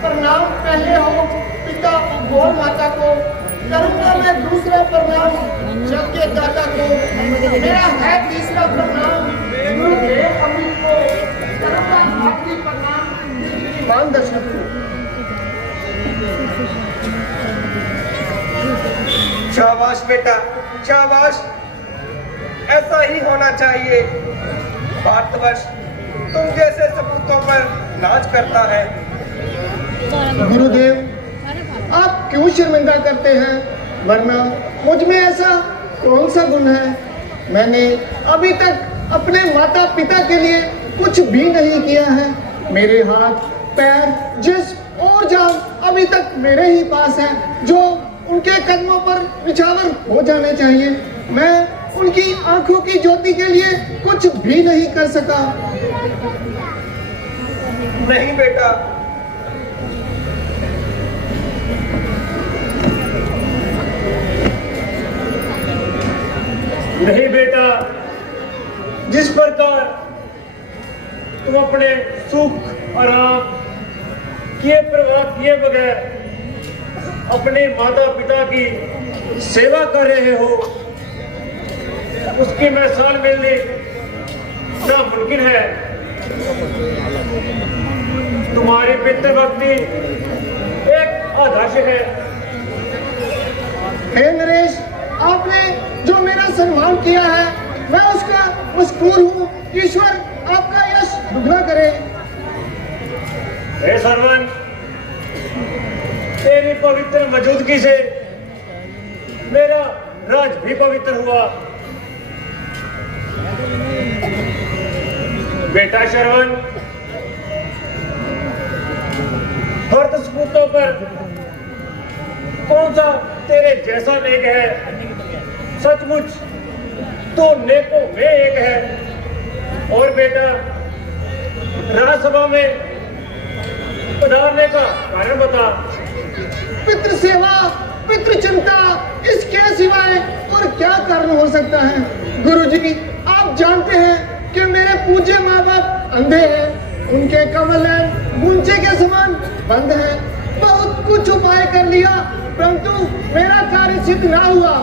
प्रणाम पहले हो पिता गौ माता को, करूंगा मैं दूसरा प्रणाम जग के दाता को, मेरा है तीसरा प्रणाम गुरुदेव अमित को, करूंगा आखिरी प्रणाम मान दशरथ को। शाबाश बेटा शाबाश, ऐसा ही होना चाहिए। भारतवर्ष तुम जैसे सपूतों पर नाच करता है। गुरुदेव आप क्यों शर्मिंदा करते हैं, वरना मुझ में ऐसा कौन सा गुण है। मैंने अभी तक अपने माता पिता के लिए कुछ भी नहीं किया है। मेरे हाथ पैर जिस्म और जान अभी तक मेरे ही पास है, जो उनके कदमों पर निछावर हो जाने चाहिए। मैं उनकी आंखों की ज्योति के लिए कुछ भी नहीं कर सका। नहीं बेटा, नहीं बेटा, जिस प्रकार तुम अपने सुख आराम किए परवाह किए बगैर अपने माता पिता की सेवा कर रहे हो, उसकी मिसाल मिलनी नामुमकिन है। तुम्हारी पितृभक्ति एक आदर्श है। हे नरेश, आपने जो मेरा सम्मान किया है मैं उसका मशकूर हूँ। ईश्वर आपका यश दुगना करे। हे सरवन, तेरी पवित्र मौजूदगी से मेरा राज भी पवित्र हुआ। बेटा श्रवण, भरत सपूतों पर कौन सा तेरे जैसा नेक है? सचमुच तो नेकों में एक है। और बेटा, राज्यसभा में पधारने का कारण बता। पितृ सेवा, पितृ चिंता, इसके सिवाय और क्या कारण हो सकता है? गुरुजी, आप जानते हैं कि मेरे पूज्य माँ बाप अंधे हैं, उनके कमल हैं गुंचे के समान बंद हैं। बहुत कुछ उपाय कर लिया, परंतु मेरा कार्य सिद्ध ना हुआ।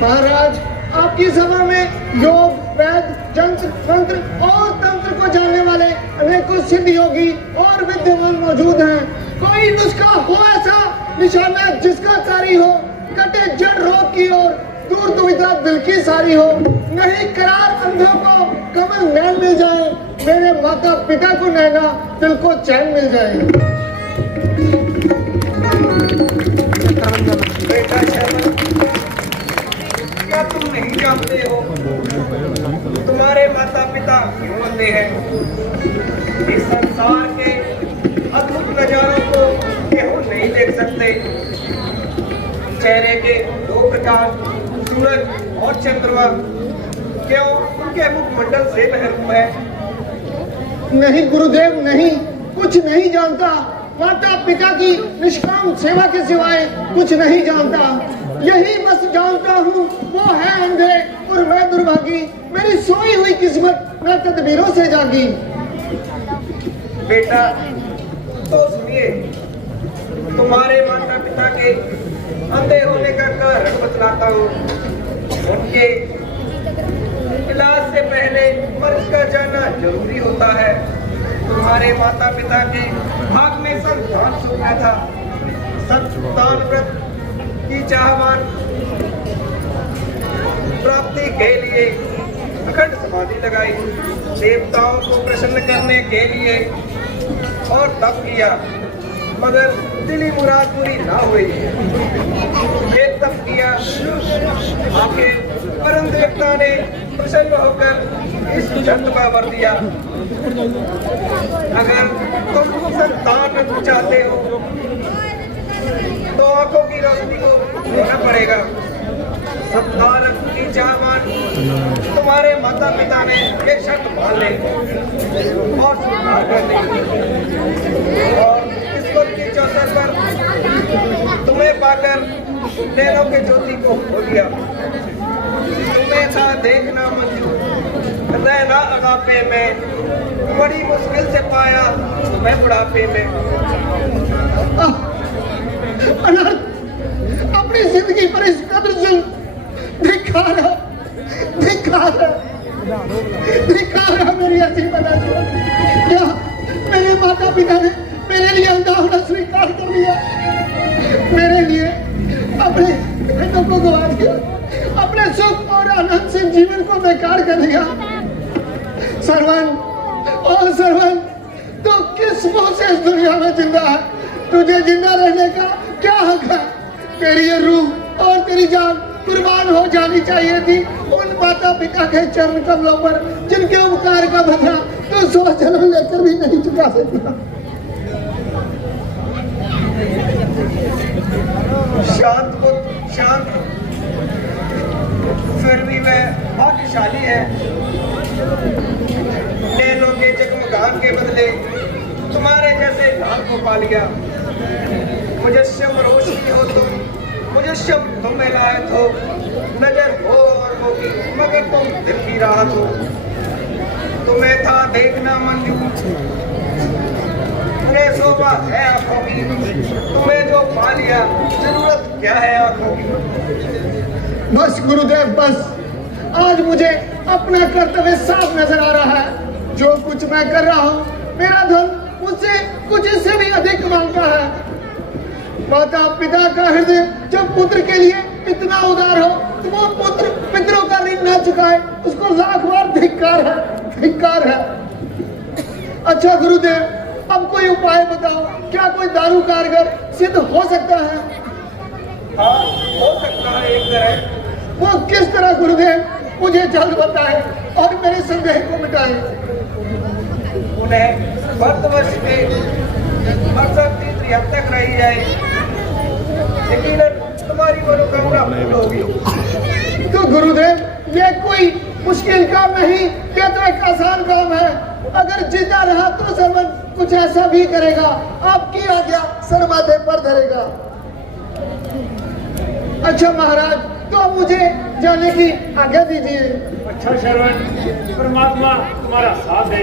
महाराज, आपकी सभा में योग, वैद, जंत्र, मंत्र और तंत्र को जानने वाले अनेकों सिद्ध योगी और विद्वान मौजूद हैं। कोई नुस्खा हो ऐसा निशाना जिसका कारी हो, कटे जड़ रोग की ओर, दूर दुविधा दिल की सारी हो। नहीं करार अंधों को कमल नैन मिल जाए, मेरे माता पिता को नैना दिल को चैन मिल जाए। बेटा श्रवण, क्या तुम नहीं जानते हो तुम्हारे माता पिता क्यों अंधे हैं? इस संसार के अद्भुत नजारों को केवल नहीं देख सकते। चेहरे के दो प्रकाश, सूरज और चंद्रमा, क्यों उनके मुखमंडल से महरूम है? नहीं गुरुदेव, नहीं, कुछ नहीं जानता। माता पिता की निष्काम सेवा के सिवाय कुछ नहीं जानता। यही बस जानता हूँ, वो है अंधे और मैं दुर्भागी। मेरी सोई हुई किस्मत न तदबीरों से जागी। बेटा, तो सुनिए, तुम्हारे माता पिता के अंधे होने का कारण बतलाता हूँ। उनके इलाज से पहले मर्ज का जाना जरूरी होता है। तुम्हारे माता पिता के भाग में संतान सुखा था। संतान व्रत की चाहवान प्राप्ति के लिए अखंड समाधि लगाई, देवताओं को प्रसन्न करने के लिए और तप किया, मगर दिली मुराद पूरी ना हुई। एक तप किया, आखिर परम देवता ने प्रसन्न होकर इस शर्त पर वर दिया, अगर तुम संतान चाहते हो तो आंखों की रोशनी को देना पड़ेगा। संतान की चाहवान तुम्हारे माता पिता ने ये शर्त मान ली और स्वीकार कर ली। और इस वक्त की चौसर पर तुम्हें पाकर नैनों के ज्योति को खो दिया। तुम्हें था देखना मंजूर, रहना अगापे में, बड़ी मुश्किल से पाया तुम्हें बुढ़ापे में। अनर्थ, अपनी जिंदगी पर इस कदर जुल्म, धिक्कार है, धिक्कार है, धिक्कार है मेरी ऐसी बला। क्या मेरे माता पिता ने मेरे लिए अंधा होना स्वीकार कर लिया? मेरे लिए अपने बेटों को गवा दिया, अपने सुख और आनंद से जीवन को बेकार कर दिया। सरवन, ओ सरवन, तो किस मुंह से इस दुनिया में जिंदा है? तुझे जिंदा रहने का क्या हक है? तेरी ये रूह और तेरी जान कुर्बान हो जानी चाहिए थी उन माता पिता के चरण कमलों पर जिनके उपकार का बदला तो 100 जन्म लेकर भी नहीं चुका सकता। शांत पुत्र, शांत। फिर भी वह भाग्यशाली है। नैनों के जगमगान के बदले तुम्हारे जैसे लाल को पा लिया। मुजस्सम रोशनी हो तुम, मुजस्सम तुम इलायत हो, नजर हो और होगी मगर तुम दिल की राहत हो। तुम्हें था देखना मंजूर, तुम्हें शोभा है आंखों की, तुम्हें जो पा लिया जरूरत क्या है आंखों की। बस गुरुदेव, बस। आज मुझे अपना कर्तव्य साफ नजर आ रहा है। जो कुछ मैं कर रहा हूँ, मेरा धन मुझसे कुछ इससे भी अधिक मांगता है। माता पिता का हृदय जब पुत्र के लिए इतना उदार हो तो वो पुत्र पितरों का ऋण न चुकाए, उसको लाख बार धिक्कार है, धिक्कार है। अच्छा गुरुदेव, अब कोई कोई उपाय बताओ, क्या कोई दारू कारगर सिद्ध हो सकता है? हाँ, हो सकता है एक तरह। वो किस तरह गुरुदेव? मुझे जल्द बताएं और मेरे संदेह को मिटाएं। उन्हें वर्ष के मकसद की 73 तक रही जाए, यकीनन तुम्हारी मनोकामना पूर्ण होगी। तो गुरुदेव, ये कोई मुश्किल काम नहीं, ये तो एक आसान काम है। अगर जिंदा रहा तो सरवन कुछ ऐसा भी करेगा, आपकी आज्ञा सर माथे पर धरेगा। अच्छा महाराज, तो अब मुझे जाने की आज्ञा दीजिए। अच्छा श्रवण, परमात्मा तुम्हारा साथ दे।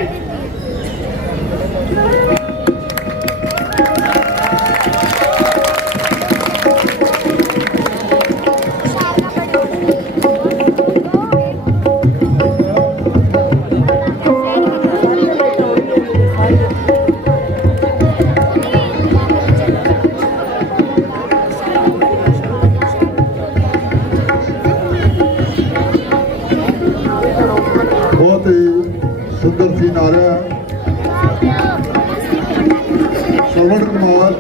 बहुत ही सुंदर सीन आ रहा है। श्रवण कुमार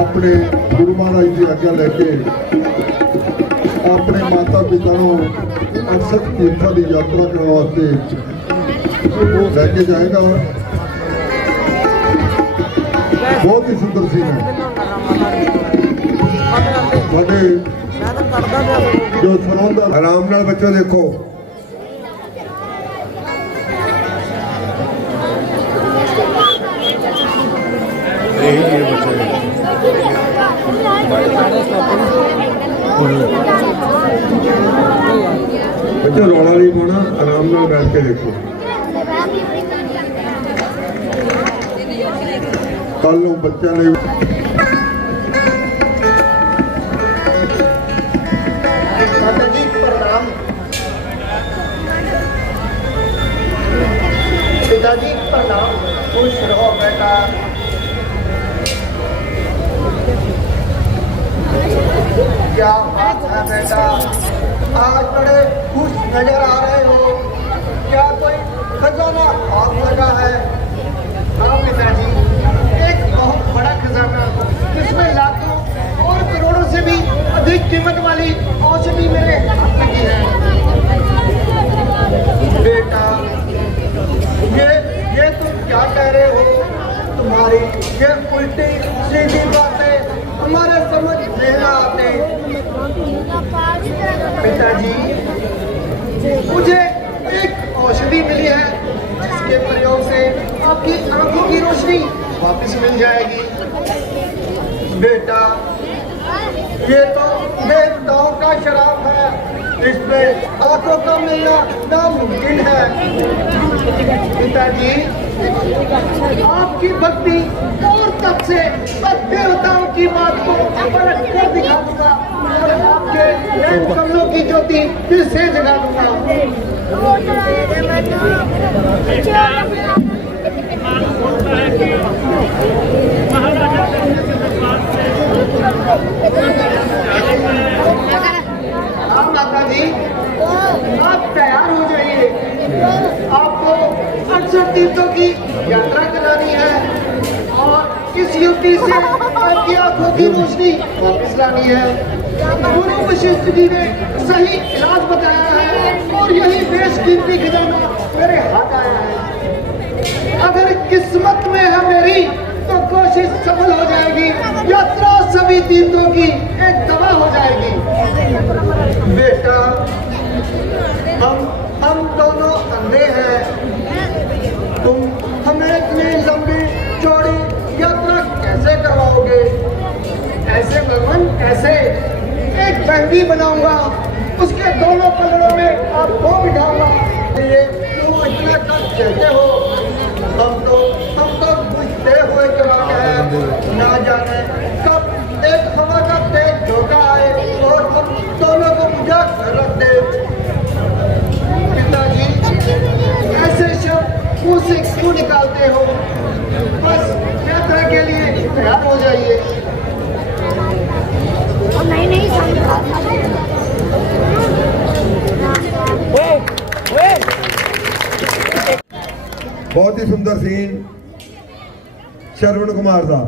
अपने गुरु महाराज की आज्ञा लेके अपने माता पिता को 68 तीर्थों की यात्रा करने वास्ते लेके जाएगा। बहुत ही सुंदर सीन है। बड़े जो सुनांदा आराम नाल बच्चों देखो। बच्चों रौला नहीं पाना, आराम नाल बैठ के देखो। कल नूं बच्चों ने माता जी प्रणाम। पिताजी प्रणाम। खुश रहो बेटा। क्या बात है बेटा, आज बड़े खुश नजर आ रहे हो। क्या कोई खजाना हाथ लगा है? हाँ पिताजी, एक बहुत बड़ा खजाना जिसमें लाखों और करोड़ों से भी अधिक कीमत वाली औषधि मेरे हाथ लगी है। बेटा, ये तुम क्या कह रहे हो? तुम्हारी ये उल्टी सीधी बातें हमारे समझ में न आते। पिताजी, मुझे एक औषधि मिली है जिसके प्रयोग से आपकी आंखों की रोशनी वापस मिल जाएगी। बेटा, ये तो देवताओं का शराब है, इसमें आंखों का मिलना नामुमकिन है। पिताजी, आपकी भक्ति और तब से देवताओं की बात को परख कर दिखा दूंगा और आपके नैन कमलों की ज्योति फिर से जगा दूंगा। हाँ माता जी, आप तैयार हो जाइए। आपको 68 तीर्थों की यात्रा करानी है और इस युक्ति से आपकी आंखों की रोशनी वापस लानी है। गुरु वशिष्ठ जी ने सही इलाज बताया है और यही बेशकीमती खजाना मेरे हाथ आया है। अगर किस्मत में है मेरी तो कोशिश सफल हो जाएगी। यात्रा सभी तीर्थों की एक दवा हो जाएगी। बेटा, हम दोनों अंधे हैं। तुम हमें इतनी लंबी चौड़ी यात्रा कैसे करवाओगे? ऐसे भगवान, कैसे? एक बहंगी बनाऊंगा, उसके दोनों पलड़ों में आपको बिठाऊंगा। ये तुम इतना कब कहते हो? हम तो बुझते हुए जवान हैं। ना जाने कब एक हवा का तेज झोंका आए और हम दोनों को बुझा कर रख दे। पिताजी, ऐसे शब्द मुंह से क्यों निकालते हो? बस यात्रा के लिए तैयार हो जाइए। नहीं बहुत ही सुंदर सीन। ਸ਼ਰਵਣ ਕੁਮਾਰ ਦਾ।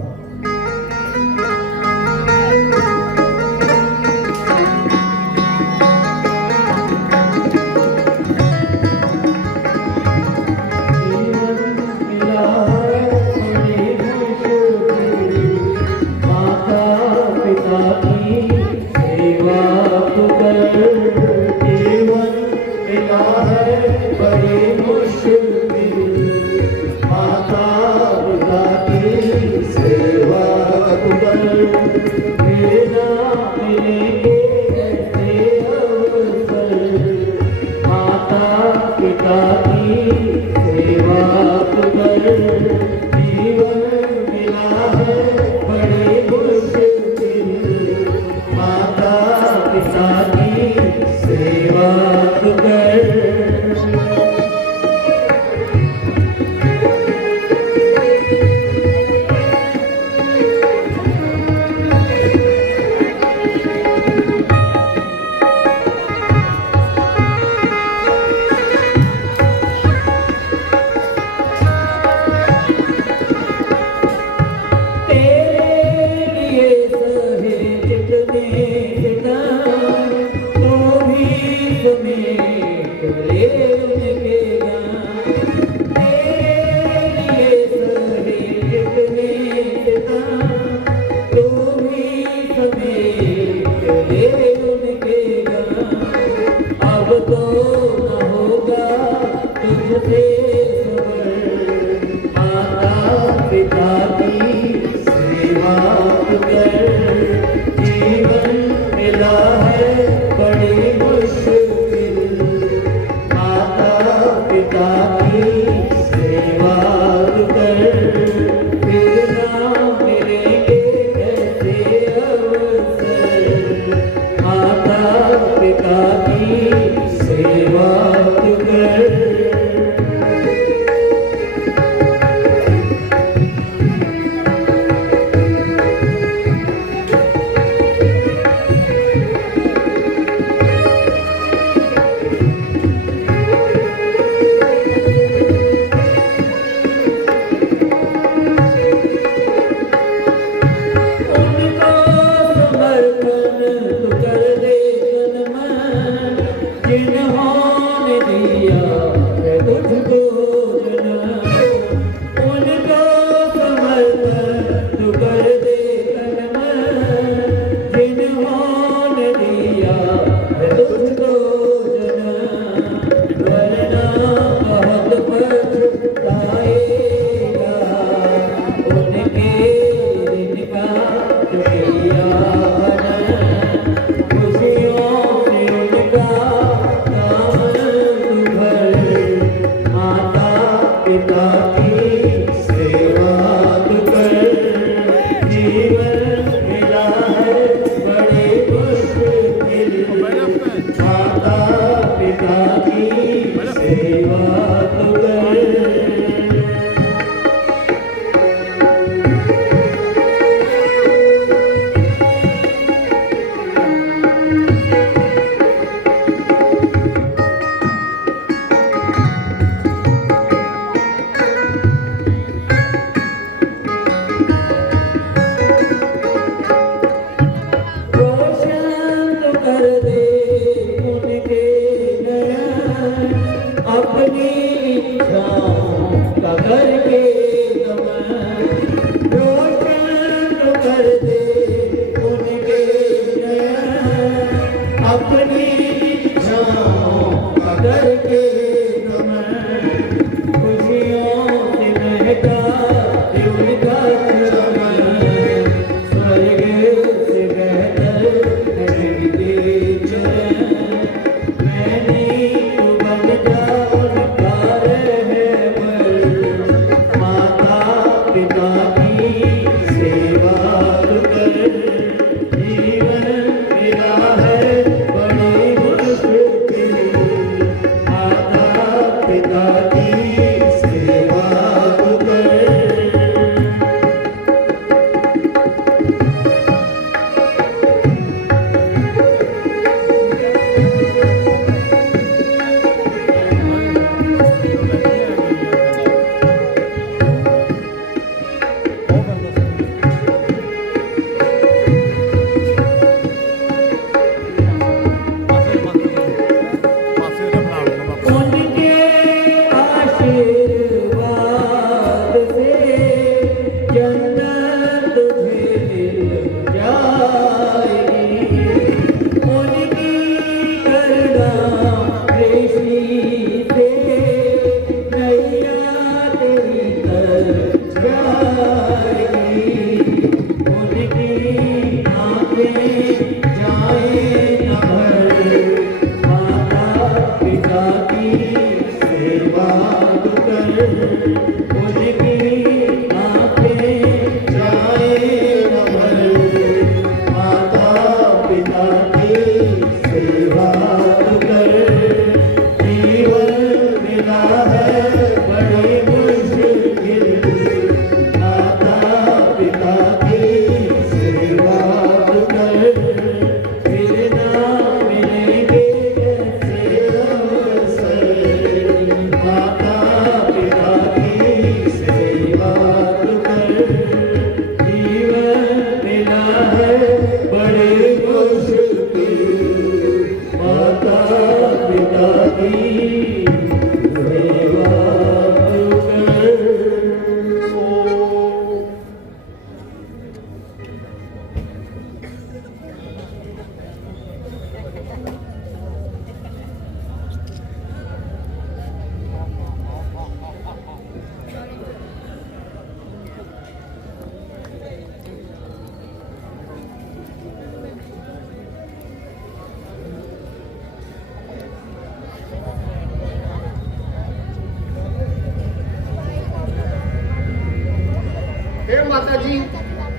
हे माता जी,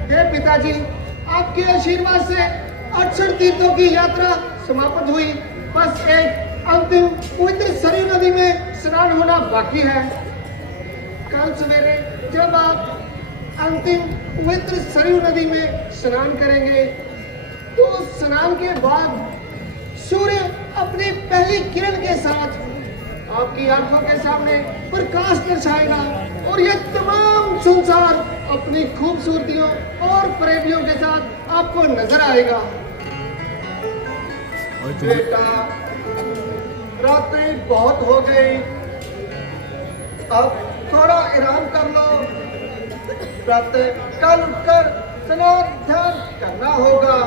हे पिताजी, आपके आशीर्वाद से 68 तीर्थों की यात्रा समाप्त हुई। बस एक अंतिम पवित्र सरयू नदी में स्नान होना बाकी है। कल सवेरे जब आप अंतिम पवित्र सरयू नदी में स्नान करेंगे तो स्नान के बाद सूर्य अपनी पहली किरण के साथ आपकी आंखों के सामने प्रकाश दर्शाएगा और यह तमाम संसार अपनी खूबसूरतियों और प्रेमियों के साथ आपको नजर आएगा। बेटा, रात्रि बहुत हो गई, अब थोड़ा आराम कर लो। कल उठकर स्नान ध्यान करना होगा।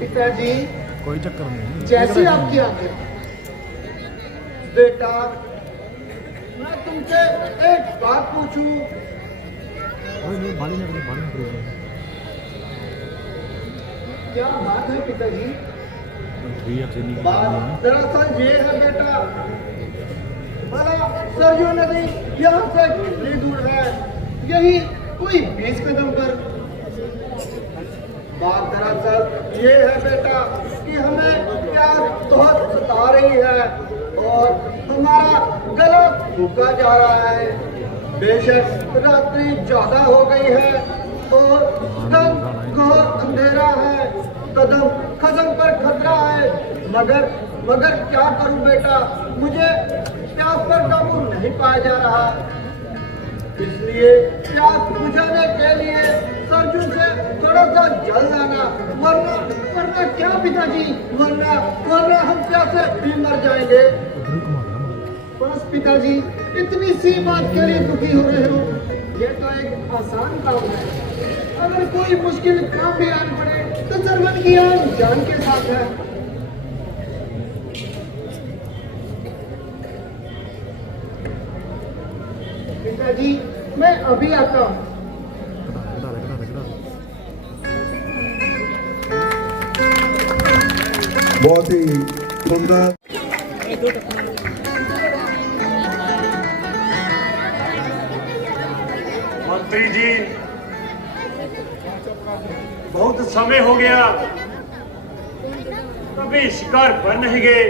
पिताजी, कोई चक्कर नहीं, जैसी आपकी आज्ञा। बेटा, मैं तुमसे एक बात पूछूं? क्या बात है पिताजी? बात दरअसल ये है बेटा, भला सरयू नदी यहाँ से कितनी दूर है? यही कोई 20 कदम पर। बात दरअसल ये है बेटा कि हमें प्यास बहुत सता रही है और हमारा गला सूखा जा रहा है। बेशक रात्रि ज्यादा हो गई है और घोर अंधेरा है, कदम खत्म पर खतरा है, मगर क्या करूं बेटा, मुझे प्यास पर काबू नहीं पाया जा रहा। इसलिए प्यास बुझाने के लिए सरजू से थोड़ा सा जल लाना, वरना क्या पिताजी, वरना हम प्यासे भी मर जाएंगे। बस पिताजी, इतनी सी बात के लिए दुखी हो रहे हो? ये तो एक आसान काम है। अगर कोई मुश्किल काम भी आन पड़े तो सरवन की आन जान के साथ है। पिताजी, मैं अभी आता हूँ। बहुत ही सुंदर। मंत्री जी, बहुत समय हो गया, कभी शिकार पर नहीं गए।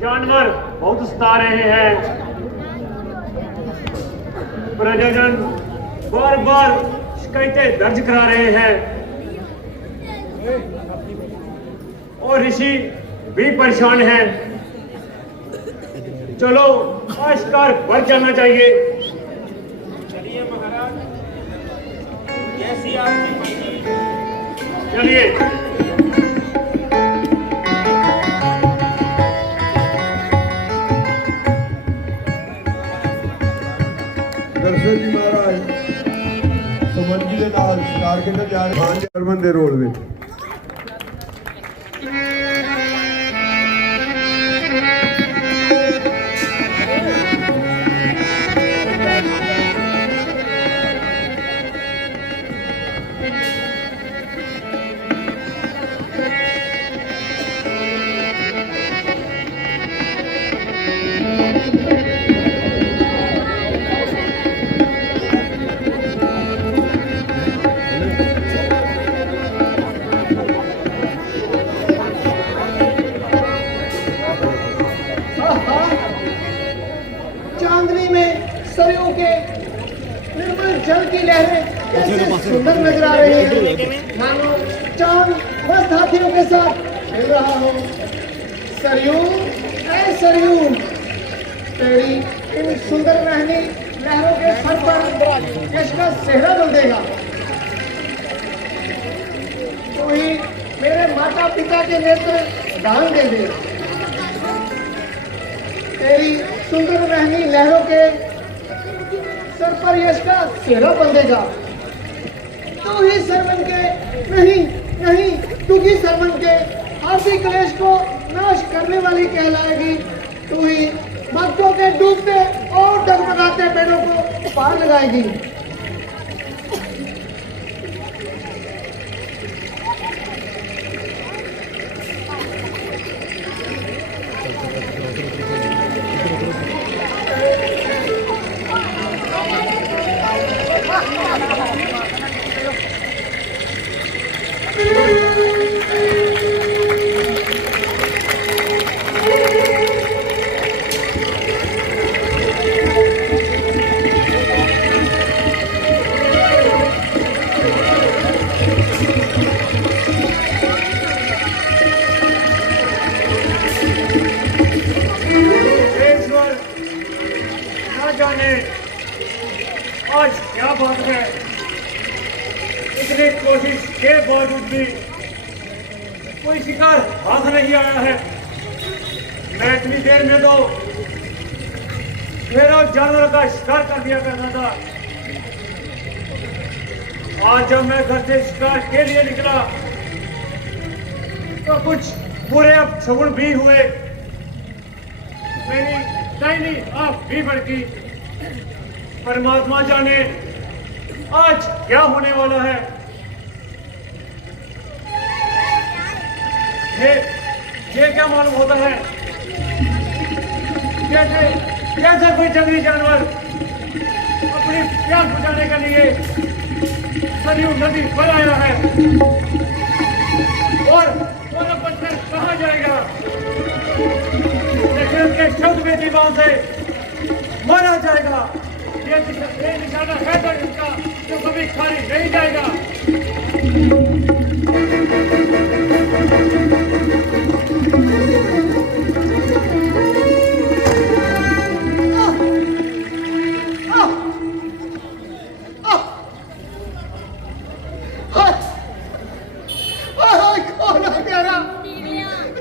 जानवर बहुत सता रहे हैं, प्रजाजन बार बार शिकायतें दर्ज करा रहे हैं और ऋषि भी परेशान हैं। चलो आज शिकार पर जाना चाहिए। चलिए महाराज, जैसी आपकी मर्जी। चलिए। दर्शन जी महाराज सुमन जी के नाल शिकार खेडन जा रहे हैं जर्मन दे रोड में। जल की लहरें कैसे सुंदर नजर आ रही है, मानो चांद मस्त हाथियों के साथ खेल रहा हो। सरयू, ऐ सरयू, तेरी इन सुंदर रहनी लहरों के सर पर यश का सेहरा बन देगा। तू ही मेरे माता पिता के नेत्र दान दे दे। तेरी सुंदर रहनी लहरों के सर पर यश का सेहरा बंधेगा। तू ही सरवन के नहीं नहीं तू ही सरवन के आरती कलेश को नाश करने वाली कहलाएगी। तू ही भक्तों के डूबते और डगमगाते पेड़ों को पार लगाएगी। आज क्या बात है, इतनी कोशिश के बावजूद भी कोई शिकार हाथ नहीं आया है। मैं इतनी देर में तो मेरा जानवर का शिकार कर दिया करना था। आज जब मैं घर से शिकार के लिए निकला तो कुछ बुरे अपशगुन भी हुए। मेरी दाहिनी आंख भी भड़की। परमात्मा जाने आज क्या होने वाला है। ये क्या मालूम होता है, जैसे कोई जंगली जानवर अपनी प्यास बुझाने के लिए सरयू नदी पर आया है और अब बचकर कहाँ जाएगा। लेकिन के शब्द में दीवार से मारा जाएगा। ये निशाना है तो इसका जो कभी खाली नहीं जाएगा। कौन आ गया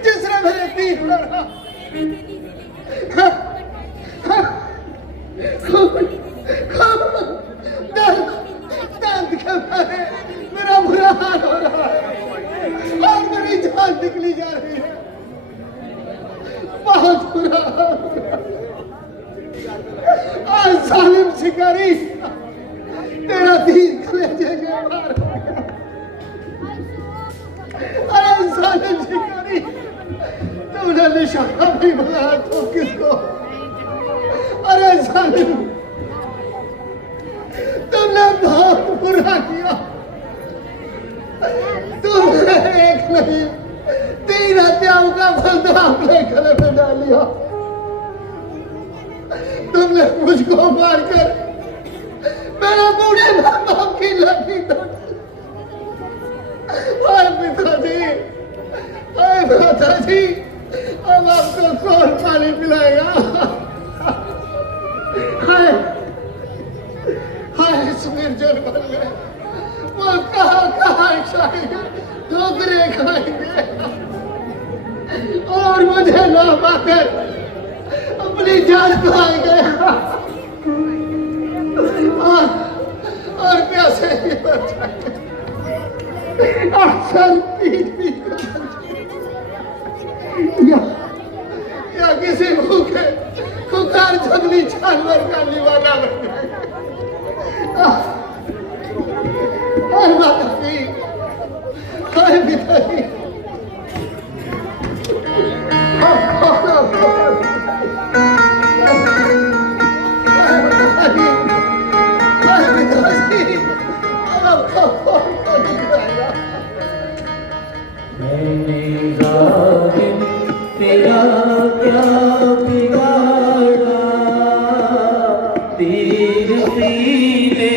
जिसने मेरे तीर मारा? मेरा बुरा हाल हो रहा है और मेरी जान निकली जा रही है। बहुत बुरा हाल हो रहा है। आज जालिम शिकारी तेरा तीर कलेजे के मार। अरे जालिम शिकारी, तुमने निशाना भी बनाया तो किसको? अरे जालिम, तुमने बहुत बुरा किया। तुमने एक नहीं 3 हत्याओं का फल अपने गले में डाल लिया। तुमने मुझको मारकर मेरे बूढ़े माँ बाप की लाठी तोड़ी। हाय पिताजी, हाय माताजी, अब आपको कौन पानी पिलाएगा? हाय हाय सुनील जन बन गए। वो कहाँ जाएंगे, ठोकरे खाएंगे और मुझे ना पाकर अपनी जान पाएंगे और प्यासे ही मर जाएंगे। अक्सर पीट या किसी भूखे खुकार जंगली जानवर का निवाला बन जाएगा। हाय माताजी, हाय पिताजी, तेरा क्या बिगाड़ा, तीर सीने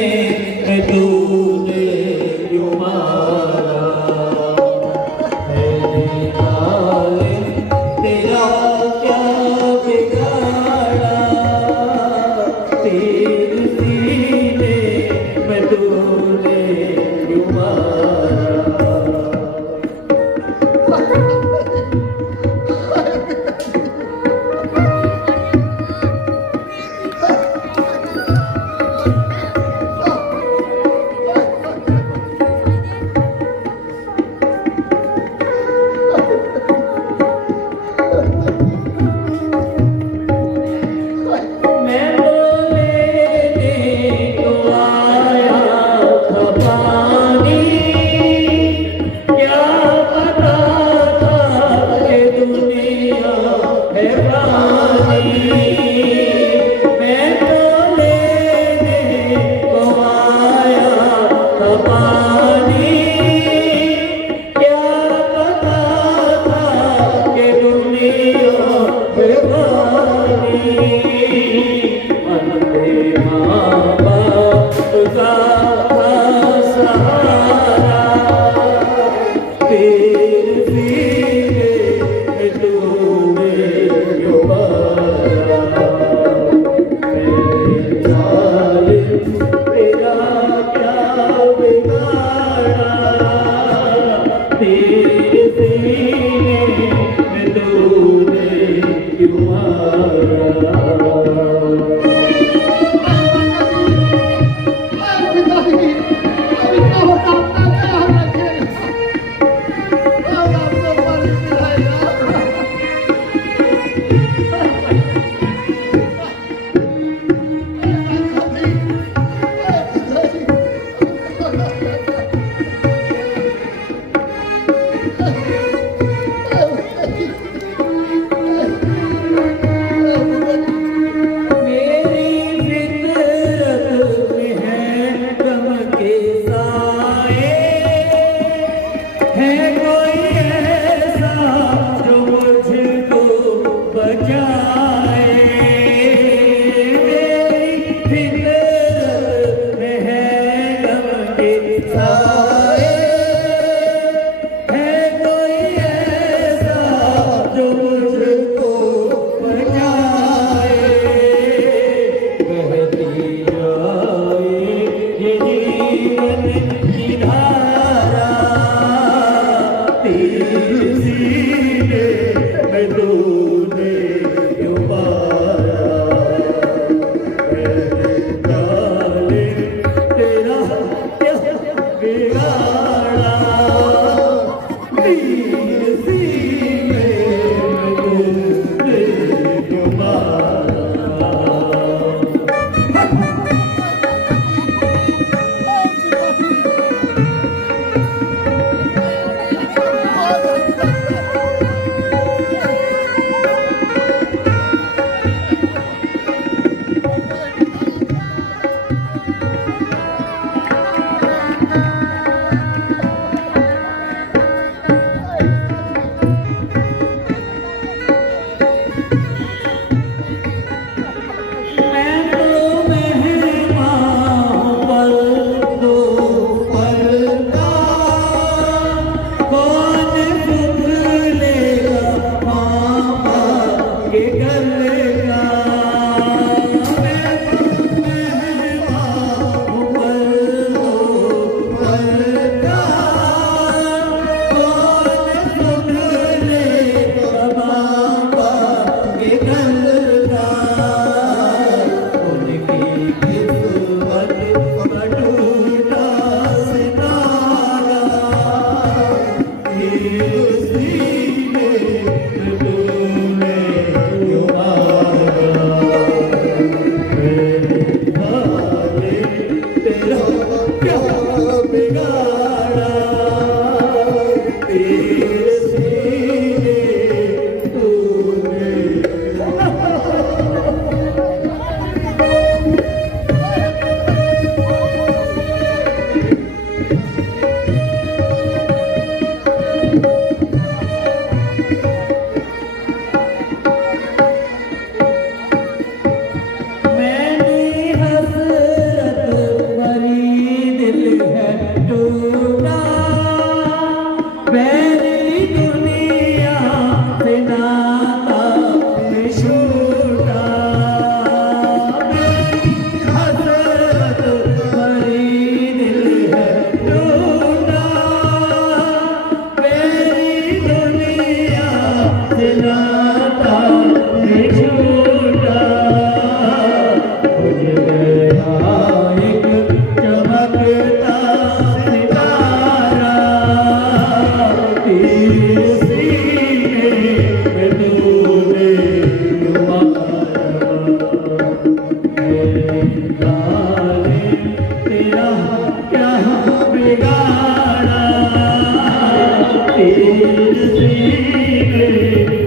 तेरे सीने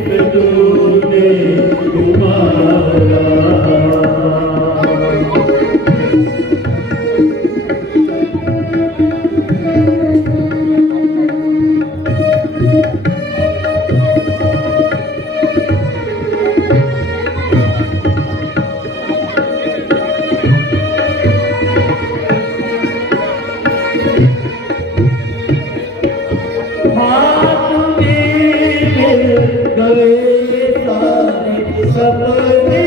में तूने सपने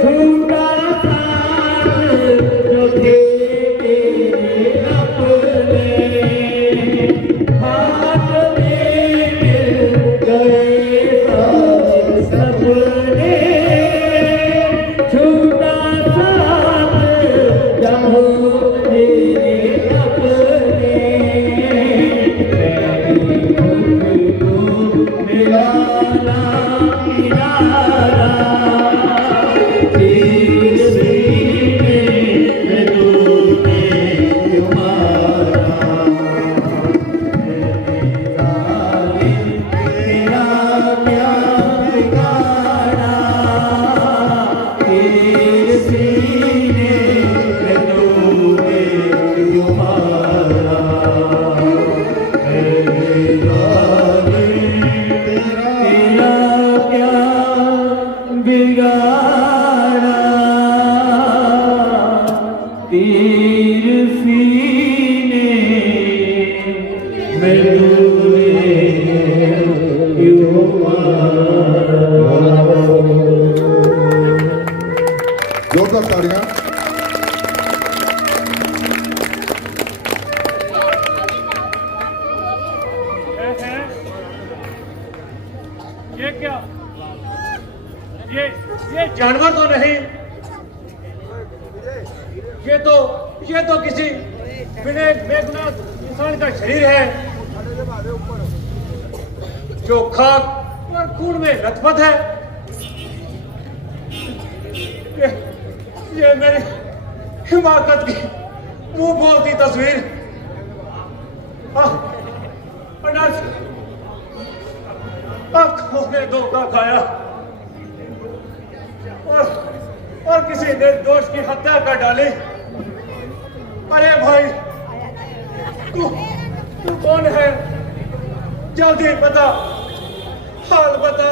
छूटा साथ जो थे अपने हाथ में गए सब सपने छूटा साथ जब जोरदार ताड़ियां। ये क्या? ये जानवर तो नहीं, ये तो किसी बेगुनाह इंसान का शरीर है जो खाक और खून में लथपथ है। ये मेरी हिमाकत की मुंह बोलती तस्वीर। आंखों ने धोखा खाया और किसी निर्दोष की हत्या कर डाली। अरे भाई, तू कौन है? जल्दी बता, हाल बता,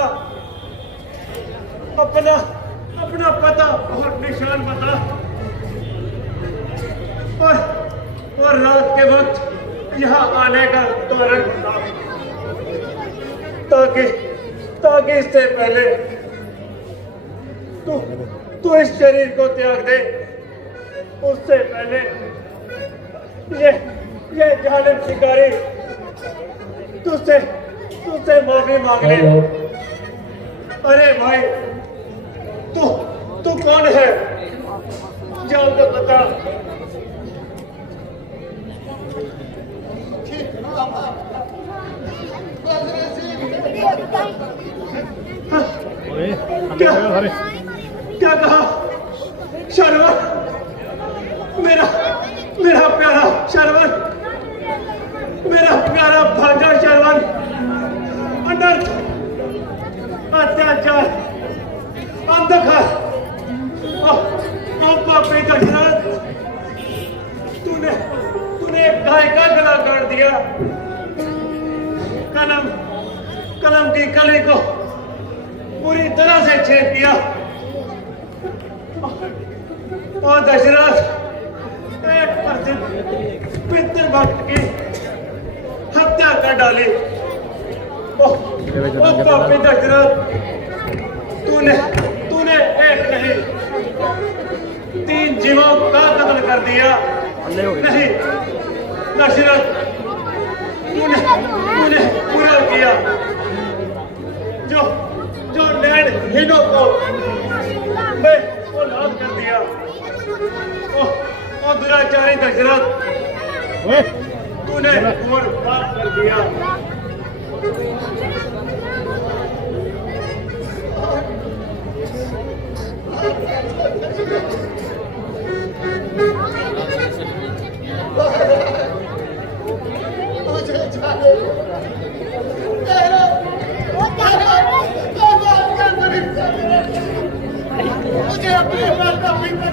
अपना पता और निशान बता। और रात के वक्त यहाँ आने का कारण बता, ताकि इससे पहले तू इस शरीर को त्याग दे, उससे पहले ये जालिम शिकारी तुझसे माफी मांग ले। अरे भाई, तू कौन है? जल्द बता। क्या कहा? शरवण, मेरा प्यारा शरवण, मेरा प्यारा भागा शरवण, अनर्थ, अत्याचार, अंधकार, पापी दशरथ, तूने एक गाय का गला काट दिया। कलम की कली को पूरी तरह से छेद दिया। और दशरथ, एक प्रसिद्ध पितृ भक्त की हत्या कर डाली। पापी दशरथ, तूने एक नहीं 3 जीवों का कत्ल कर दिया। नहीं दशरथ, तूने पूरा किया जो नैनहीनों को औलाद कर दिया। और दुराचारी दशरथ, तूने और पाप कर दिया। मुझे अपनी माता पिता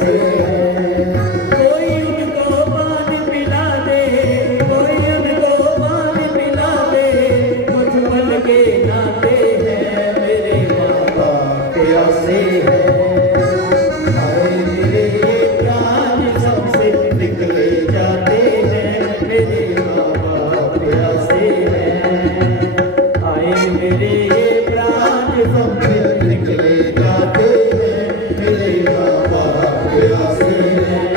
प्यासे हैं। कोई उनको पानी पिला दे, कोई उनको पानी पिला दे, कुछ पल के नाते हैं मेरे माँ बाप प्यासे हैं। हाय मेरे ये प्राण सबसे निकले जाते हैं मेरे माँ बाप प्यासे हैं। हाय मेरे ये प्राण सबसे निकले जाते हैं मेरे माँ बाप प्यासे हैं।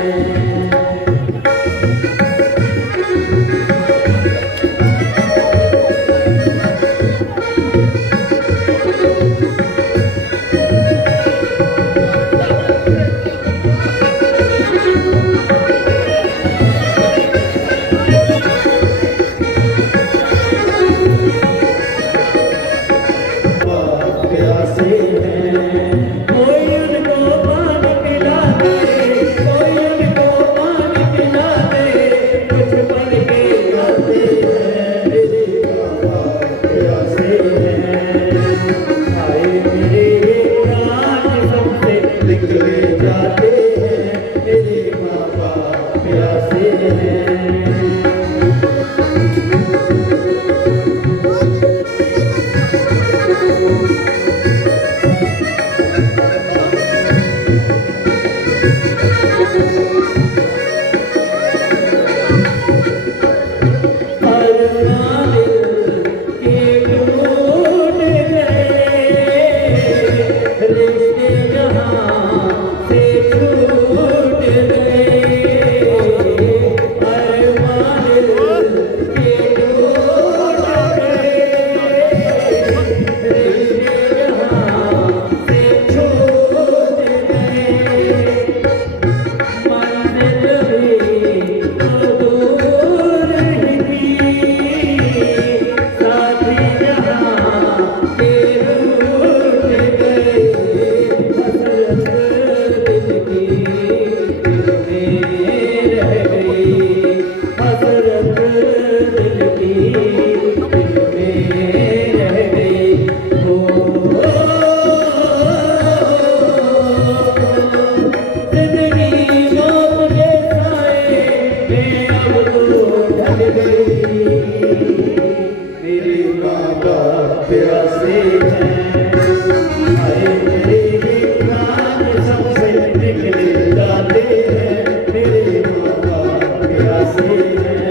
प्यासे हैं। कोई उनको पानी पिला दे, कोई उनको पानी पिला दे, कुछ पल के नाते हैं मेरे माँ बाप प्यासे हैं। हाय मेरे ये प्राण सबसे निकले जाते हैं मेरे माँ बाप प्यासे हैं। अरमान के टूट गए, रिश्ते यहाँ से छूट गए। अरमान के टूट गए, रिश्ते यहाँ से छूट गए। मंजिल भी तो दूर ही थी, साथी जहाँ के रूठ गए। हसरत दिल की दिल में रह गई, हसरत दिल की दिल में रह गई। जिंदगी मौत के साए में अब तो ढल गई, मेरे माँ बाप प्यासे हैं। हाय मेरे ये प्राण सबसे निकले जाते हैं मेरे माँ बाप प्यासे हैं।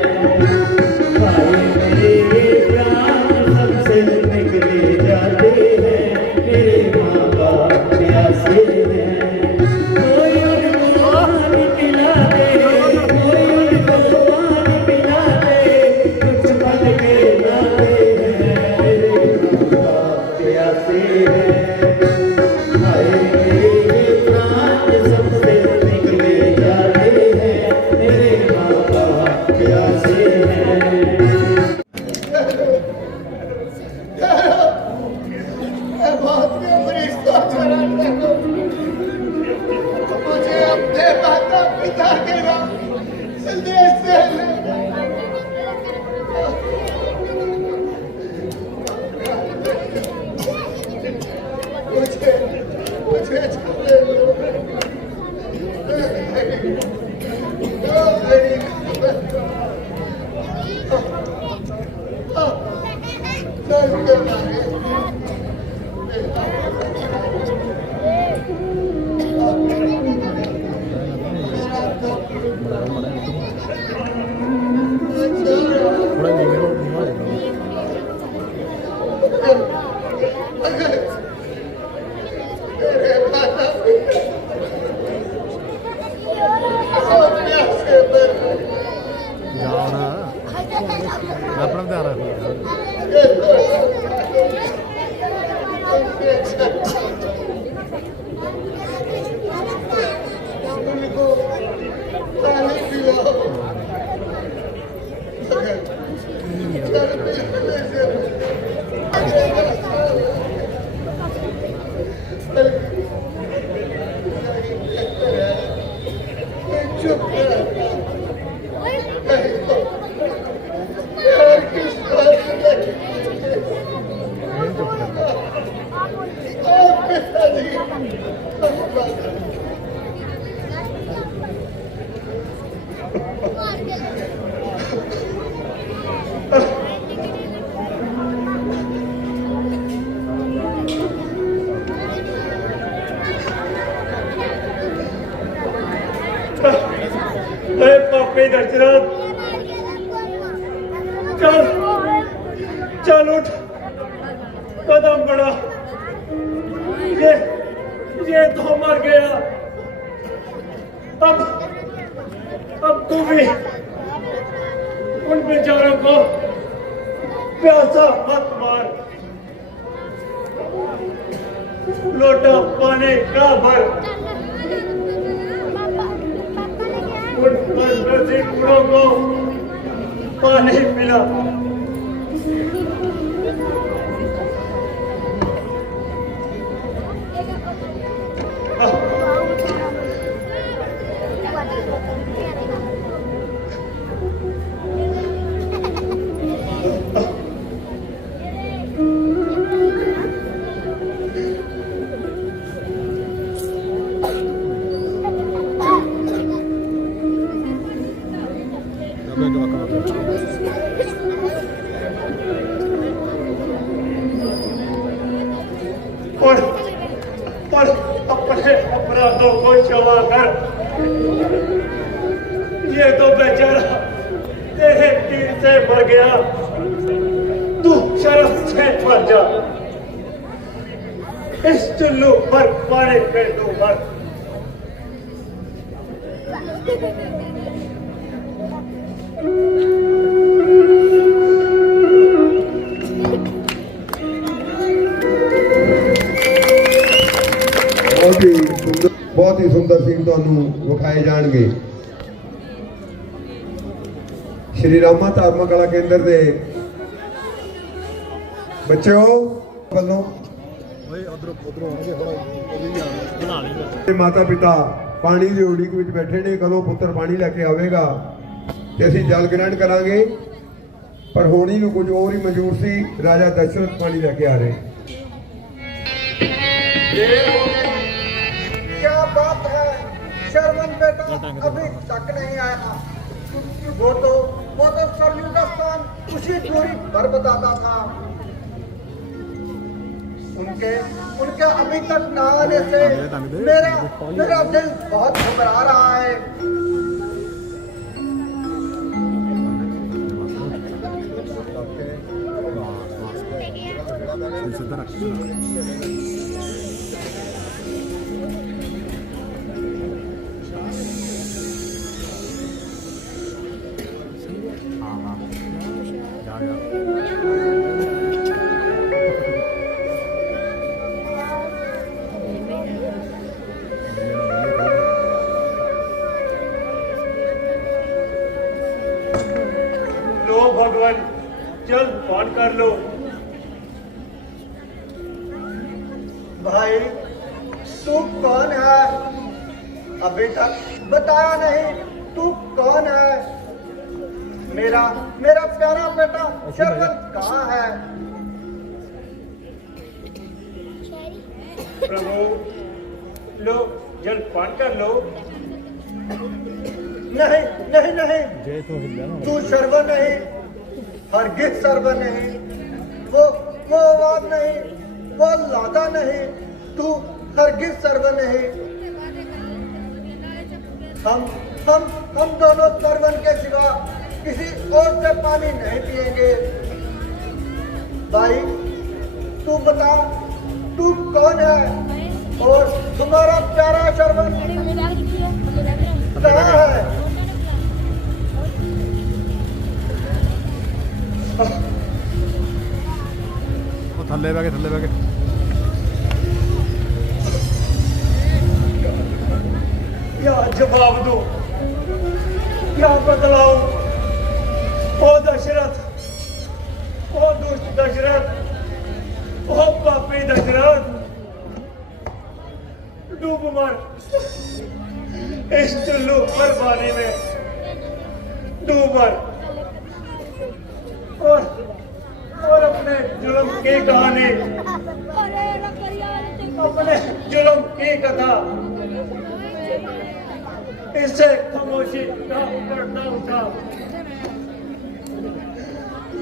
हाय मेरे ये प्राण सबसे निकले जाते हैं मेरे माँ बाप प्यासे हैं। कोई उनको पानी पिला दे, कोई उनको पानी पिला दे, कुछ पल के नाते हैं मेरे माँ बाप प्यासे हैं। हाय मेरे ये प्राण सबसे निकले जाते हैं मेरे माँ बाप प्यासे हैं। मैं बहुत में फरिश्ता चढ़ाता हूँ। मुझे अपने माता पिता के नाम संदेश से मुझे छोड़े लो। अरे पापी दशरथ, चल चल उठ, कदम बढ़ा। ये तो मर गया, अब तू भी उन बेचारों को प्यासा मत मार। लोटा पानी का भर, उन नसीबों को पानी मिला। और अपने अपराधों को क्षमा कर। ये तो बेचारा तेरे तीर से मर गया, तू शर्म से मर जा। इस चुल्लू पर पानी फेर दो मर। बहुत ही सुंदर सीन ਤੁਹਾਨੂੰ ਵਿਖਾਏ ਜਾਣਗੇ। ਸ਼੍ਰੀ ਰਾਮਾ ਧਾਰਮਿਕ ਕਲਾ ਕੇਂਦਰ ਦੇ ਬੱਚਿਓ ਵੱਲੋਂ ਮਾਤਾ ਪਿਤਾ ਪਾਣੀ ਦੀ ਉਡੀਕ ਵਿੱਚ ਬੈਠੇ ਨੇ, ਕਦੋਂ ਪੁੱਤਰ ਪਾਣੀ ਲੈ ਕੇ ਆਵੇਗਾ ਤੇ ਅਸੀਂ ਜਲ ਗ੍ਰਹਿਣ ਕਰਾਂਗੇ। ਪਰ ਹੋਣੀ ਨੂੰ ਕੁਝ ਹੋਰ ਹੀ ਮਨਜ਼ੂਰ ਸੀ, ਰਾਜਾ ਦਸ਼ਰਥ ਪਾਣੀ ਲੈ ਕੇ ਆ ਰਹੇ। क्या बात है, शर्मन बेटा अभी तक नहीं आया। वो तो सरलू स्थान उसी दूरी पर बताता था। उनके अभी तक न आने से मेरा दिल बहुत घबरा रहा है। लो भगवान, जल पान कर लो। भाई तू कौन है? अभी तक बताया नहीं, तू कौन है? मेरा प्यारा बेटा शर्मन कहाँ है? प्रभु, लो जल पान कर लो। नहीं नहीं नहीं, तू शर्मन नहीं, हरगिज शर्मन नहीं, वो आवाज नहीं, वो लादा नहीं, तू हरगिज शर्मन नहीं। हम दोनों शर्मन के सिवा किसी और से पानी नहीं पिएंगे। भाई तू बता, तू कौन है और तुम्हारा प्यारा शर्मन कहाँ है? थल्ले बैगे क्या जवाब दो, क्या बतलाओ? ओ दशरथ, ओ दुष्ट दशरथ, ओ पापी दशरथ, डूब मर इस चुल्लू पर पानी में, डूब मर और अपने जुल्म की कहानी, अपने जुल्म की कथा इससे खामोशी का पर्दा उठा।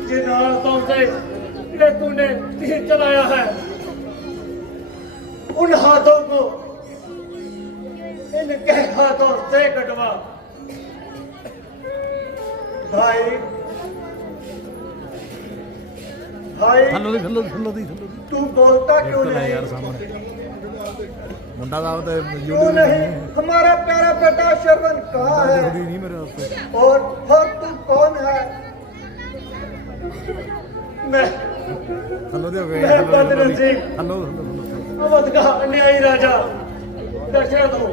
जिन हाथों से तूने तीर चलाया है, उन हाथों को इनके हाथों से कटवा। भाई भाई ਥੱਲੋਂ ਦੀ ਥੱਲੋਂ ਦੀ ਥੱਲੋਂ ਦੀ तू बोलता क्यों ਇੱਕ ਲੈ नहीं ਯਾਰ ਸਾਹਮਣੇ ਮੁੰਡਾ ਦਾ ਉਹ ਤੇ क्यों नहीं हमारा प्यारा बेटा शरवण कहाँ है ਦਿਖਦੀ ਨਹੀਂ ਮੇਰੇ ਵਾਸਤੇ और तू कौन है मैं ਥੱਲੋਂ ਦੇ ਹੋ ਗਏ मैं बदन सिंह ਥੱਲੋਂ ਥੱਲੋਂ अवध का अन्यायी राजा दशरथ हूँ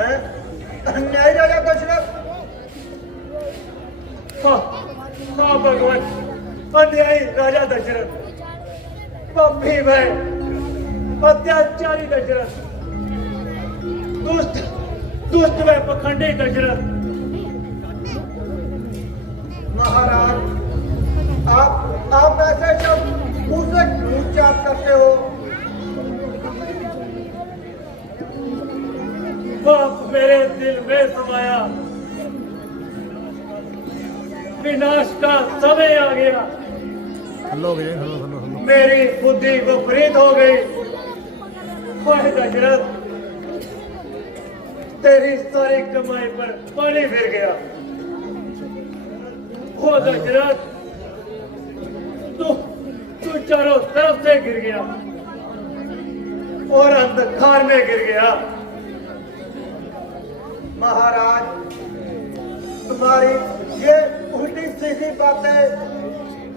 हैं? न्याय राजा दशरथ हाँ हाँ भगवान अन्यायी राजा दशरथ पप्पी मैं अत्याचारी दशरथ दुष्ट दुष्ट व पखंडी दशरथ महाराज आप ऐसे शब्द मुझसे क्यों चाट करते हो पाप मेरे दिल में समाया विनाश का समय आ गया ਥੱਲੋਂ ਹੋ ਗਏ ਥੱਲੋਂ ਥੱਲੋਂ ਥੱਲੋਂ मेरी बुद्धि विपरीत हो गई ओए दशरथ तेरी सारी कमाई पर पानी फिर गया ओ दशरथ तू चारों तरफ से गिर गया और अंधकार में गिर गया महाराज तुम्हारी ये उल्टी सीधी बातें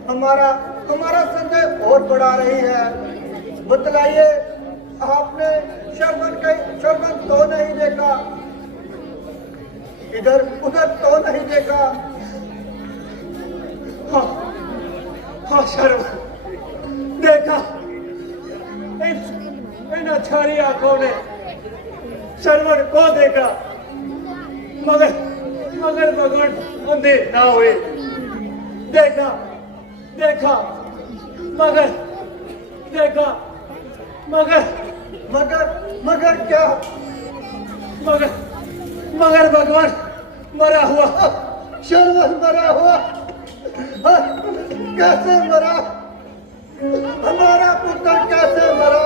हमारा संदेह और बढ़ा रही है बतलाइए आपने शरवण तो नहीं देखा इधर उधर तो नहीं देखा हाँ हाँ शर्म देखा इन अछारी आंखों ने शरवण को देखा मगर भगवान अंधे ना हुए देखा देखा मगर देखा मगर क्या मगर भगवान मरा हुआ शरवण मरा हुआ कैसे मरा हमारा पुत्र कैसे मरा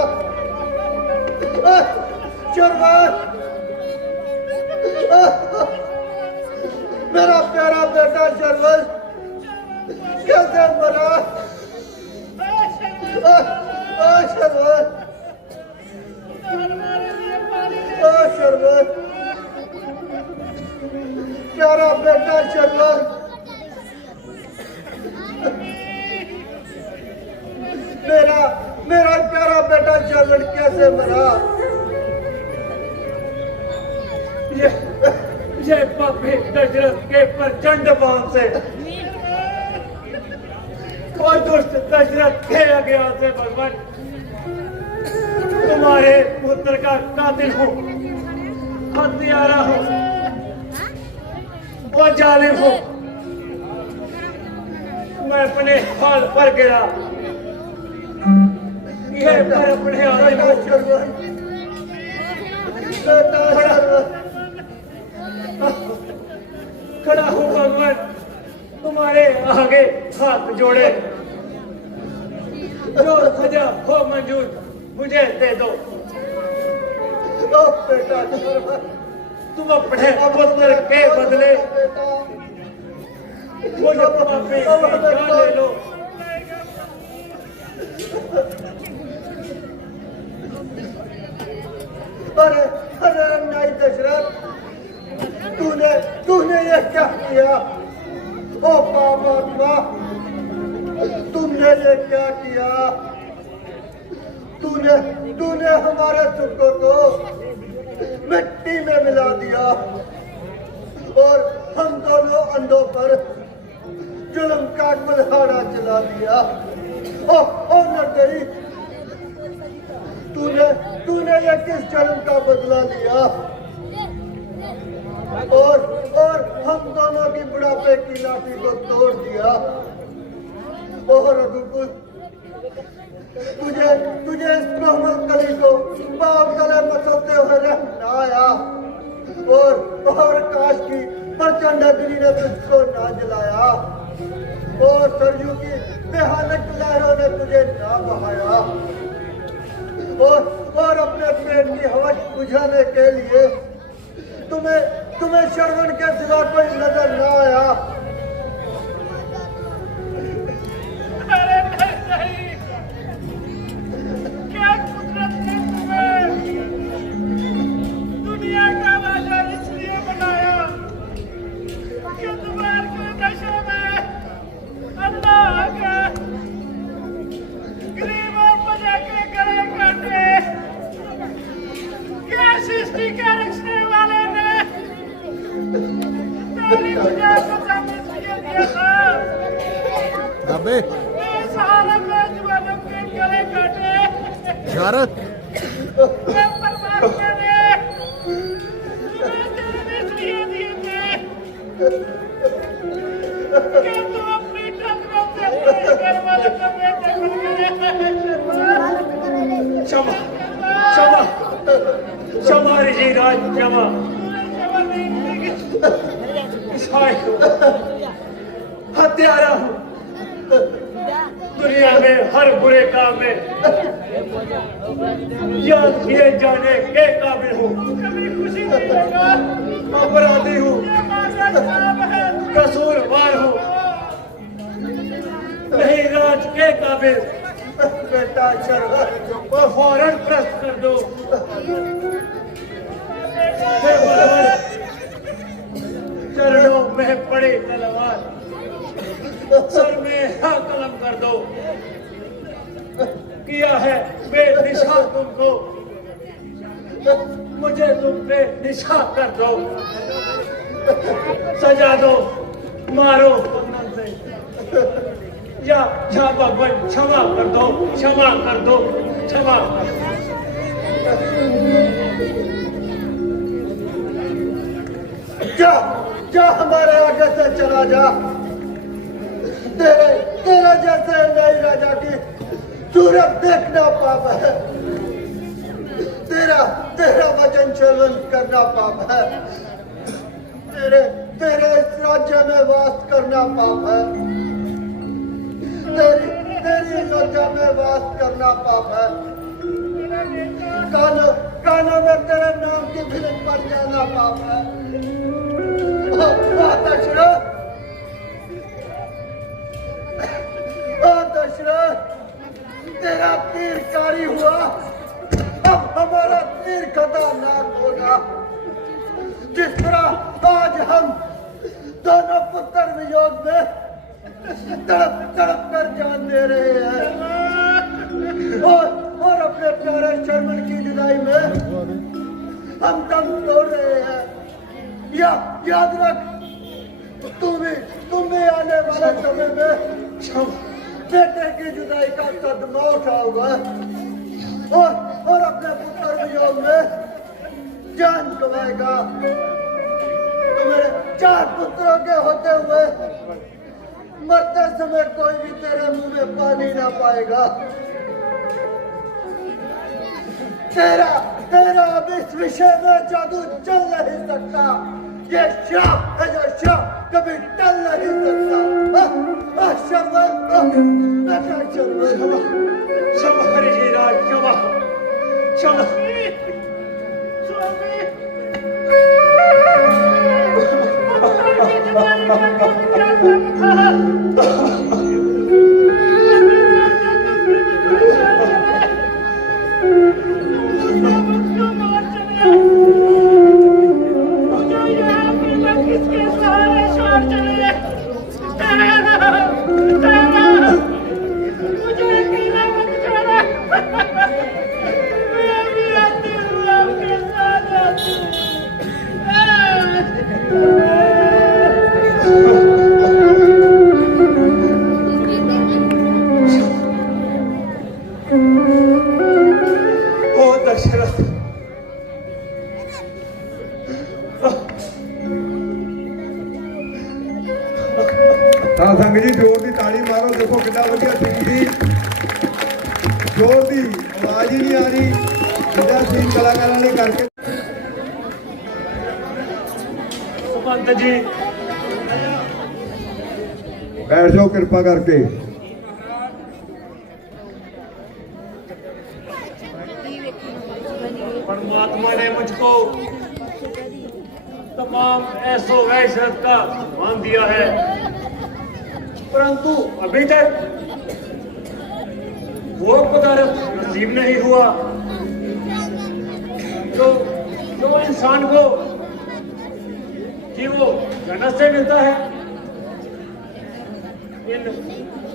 शरवण मेरा प्यारा बेटा शरवण कैसे मरा शरवण शरवण प्यारा बेटा शरवण मेरा प्यारा बेटा शरवण कैसे मरा ये पापी दशरथ के प्रचंड बाण से और दुष्ट दशरथ के अज्ञान से भगवान तुम्हारे पुत्र का कातिल हूँ हत्यारा हूँ और जालिम हूँ मैं अपने हाल पर गिरा ये पर अपने हाल बेटा शरवण बेटा शरवण खड़ा हूँ भगवान तुम्हारे आगे हाथ जोड़े जो सजा हो मंजूर मुझे दे दो बेटा शरवण तुम अपने पुत्र के बदले बेटा मुझ पापी की जान ले लो अरे अरे अन्यायी दशरथ तूने ये क्या किया ओ पापात्मा तुमने ये क्या किया तूने हमारे सुखों को मिट्टी में मिला दिया और हम दोनों अंधों पर जुल्म का कुल्हाड़ा चला दिया ओ नरदई तूने ये किस जुल्म का बदला लिया और हम दोनों की बुढ़ापे की लाठी को तोड़ दिया और रघुकुल तुझे इस कोमल कली को पांव तले मसलते हुए रहना आया और काश की प्रचंड अग्नि ने तुझको ना जलाया और सरयू की भयानक लहरों ने तुझे ना बहाया और अपने पेट की हवस बुझाने के लिए तुम्हें तुम्हें श्रवण के सिवा कोई नजर ना आया? अरे नहीं, क्या कुदरत ने तुम्हें दुनिया का राजा इसलिए बनाया कि तुम्हारे नशे में अल्लाह के गरीब और प्रजा के गले काटे। क्या सृष्टि के रचने वाले ने तेरी प्रजा को जन्म इसलिए दिया था दाबे इस हालत में जुबानों के गले काटे। इशारत मैं परमात्मा ने तुम्हें जन्म इसलिए दिए थे कि तुम अपनी टकरों से अपने घर वालों को बेदखल करे। क्षमा क्षमा क्षमा ऋषि राज क्षमा। क्षमा नहीं मिलेगी। ईसाई हूँ, हत्यारा हूँ, दुनिया में हर बुरे काम में याद किए जाने के काबिल हूँ। कभी खुशी नहीं होगा, अपराधी हूँ, कसूरवार हूँ, नहीं राज के काबिल। बेटा शर्वर, वो फौरन प्रस्त कर दो। हे बलवर, चरणों में पड़ी तलवार सर में हाँ कलम कर दो। किया है बेनिशा तुमको, मुझे तुम पे निशा कर दो। सजा दो, मारो बंधन से, या भगवान क्षमा कर दो, क्षमा कर दो, क्षमा। जा जा हमारे आगे से चला जा। तेरे जैसे नई राजा की सूरत देखना पाप है। तेरा वचन श्रवण करना पाप है। तेरे इस राज्य में वास करना पाप है। तेरी लज्जा में वास करना पाप है। कानों में तेरे नाम की भिलक पड़ जाना पाप है। दशरथ, तेरा तीर कारी हुआ, अब हमारा तीर खतरनाक होगा। जिस तरह आज हम दोनों पुत्र वियोग में तड़प तड़प कर जान दे रहे हैं और अपने प्यारे शर्मन की जुदाई में हम दम तोड़ रहे हैं। याद रख, तुम भी आने वाले समय में बेटे की जुदाई का सदमा उठाओगे और अपने पुत्र वियोग में जान गंवाएगा। तुम्हें 4 पुत्रों के होते हुए मरते समय कोई भी तेरे मुंह में पानी ना पाएगा। तेरा अब इस विषय में जादू चल नहीं सकता। ये श्राप है, जो श्राप कभी टल नहीं सकता। शर्मन, बेटा शर्मन, क्षमा ऋषि राज, क्षमा क्षमा। संग जी जोर की ताली मारो। देखो कितना वधिया सीन सी, जोर की आवाज ही नहीं आ रही। कितना सीन कलाकारों ने करके। पंत जी बैठ जाओ कृपा करके। परमात्मा ने मुझको तमाम ऐसो वैशरत का मान दिया है, परंतु अभी तक वो पदार्थ नसीब नहीं हुआ जो इंसान को कि वो जन्नत से मिलता है। इन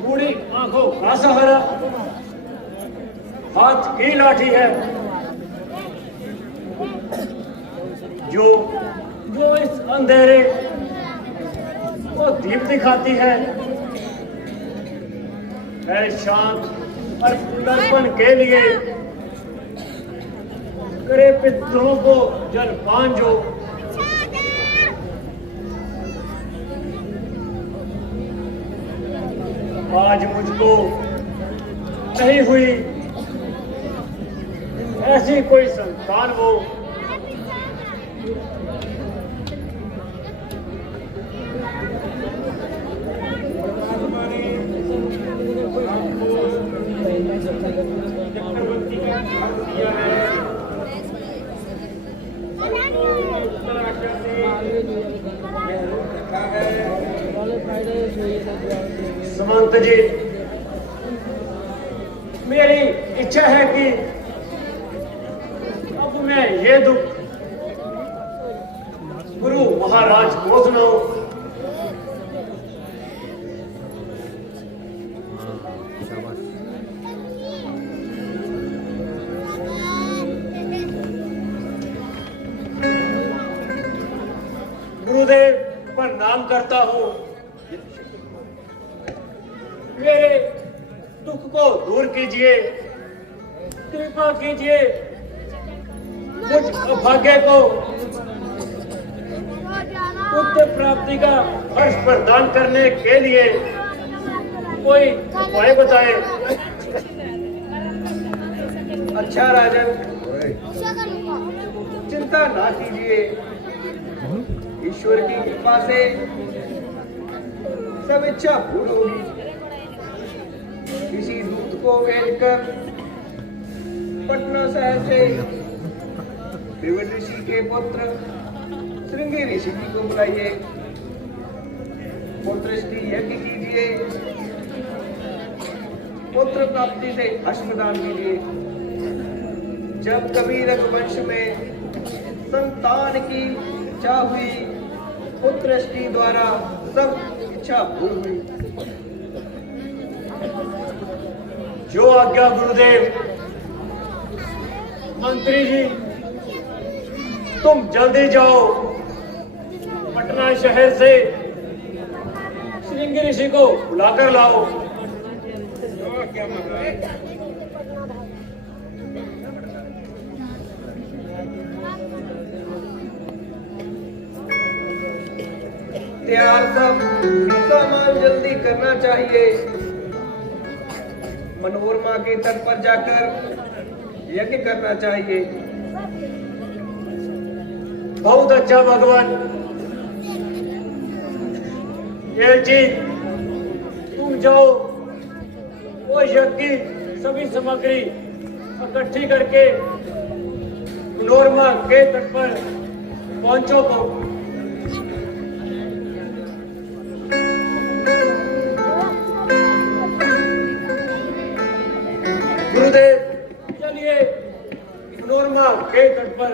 बूढ़ी आंखों का सहारा हाथ की लाठी है जो इस अंधेरे को दीप दिखाती है। शांत और दर्पण के लिए करे पितरों को जलपान जो आज मुझको नहीं हुई ऐसी कोई संतान वो सुमंत जी, मेरी इच्छा है कि अब मैं ये दुख गुरु महाराज को सुनाऊं। गुरुदेव प्रणाम करता हूं। मेरे दुख को दूर कीजिए, कृपा कीजिए, मुझ अभाग्य को पुत्र प्राप्ति का हर्ष प्रदान करने के लिए कोई उपाय बताए। अच्छा राजन, चिंता ना कीजिए, ईश्वर की कृपा से सब इच्छा पूर्ण होगी। किसी दूत को भेजकर पटना शहर से विविध ऋषि के पुत्र श्रृंगी ऋषि जी को बुलाइए, पुत्रष्टि यज्ञ कीजिए, पुत्र प्राप्ति से हर्ष प्रदान कीजिए। जब कभी रघुवंश में संतान की इच्छा हुई, पुत्रष्टि द्वारा सब इच्छा पूर्ण हुई। जो आज्ञा गुरुदेव। मंत्री जी, तुम जल्दी जाओ, पटना शहर से श्रृंगी ऋषि को बुलाकर लाओ। तैयार सब सामान जल्दी करना चाहिए। मनोरमा के तट पर जाकर यज्ञ करना चाहिए। बहुत अच्छा भगवान। ये जी, तुम जाओ, वो यज्ञ की सभी सामग्री इकट्ठी करके मनोरमा के तट पर पहुंचो। गुरुदेव, चलिए मनोरमा के तट पर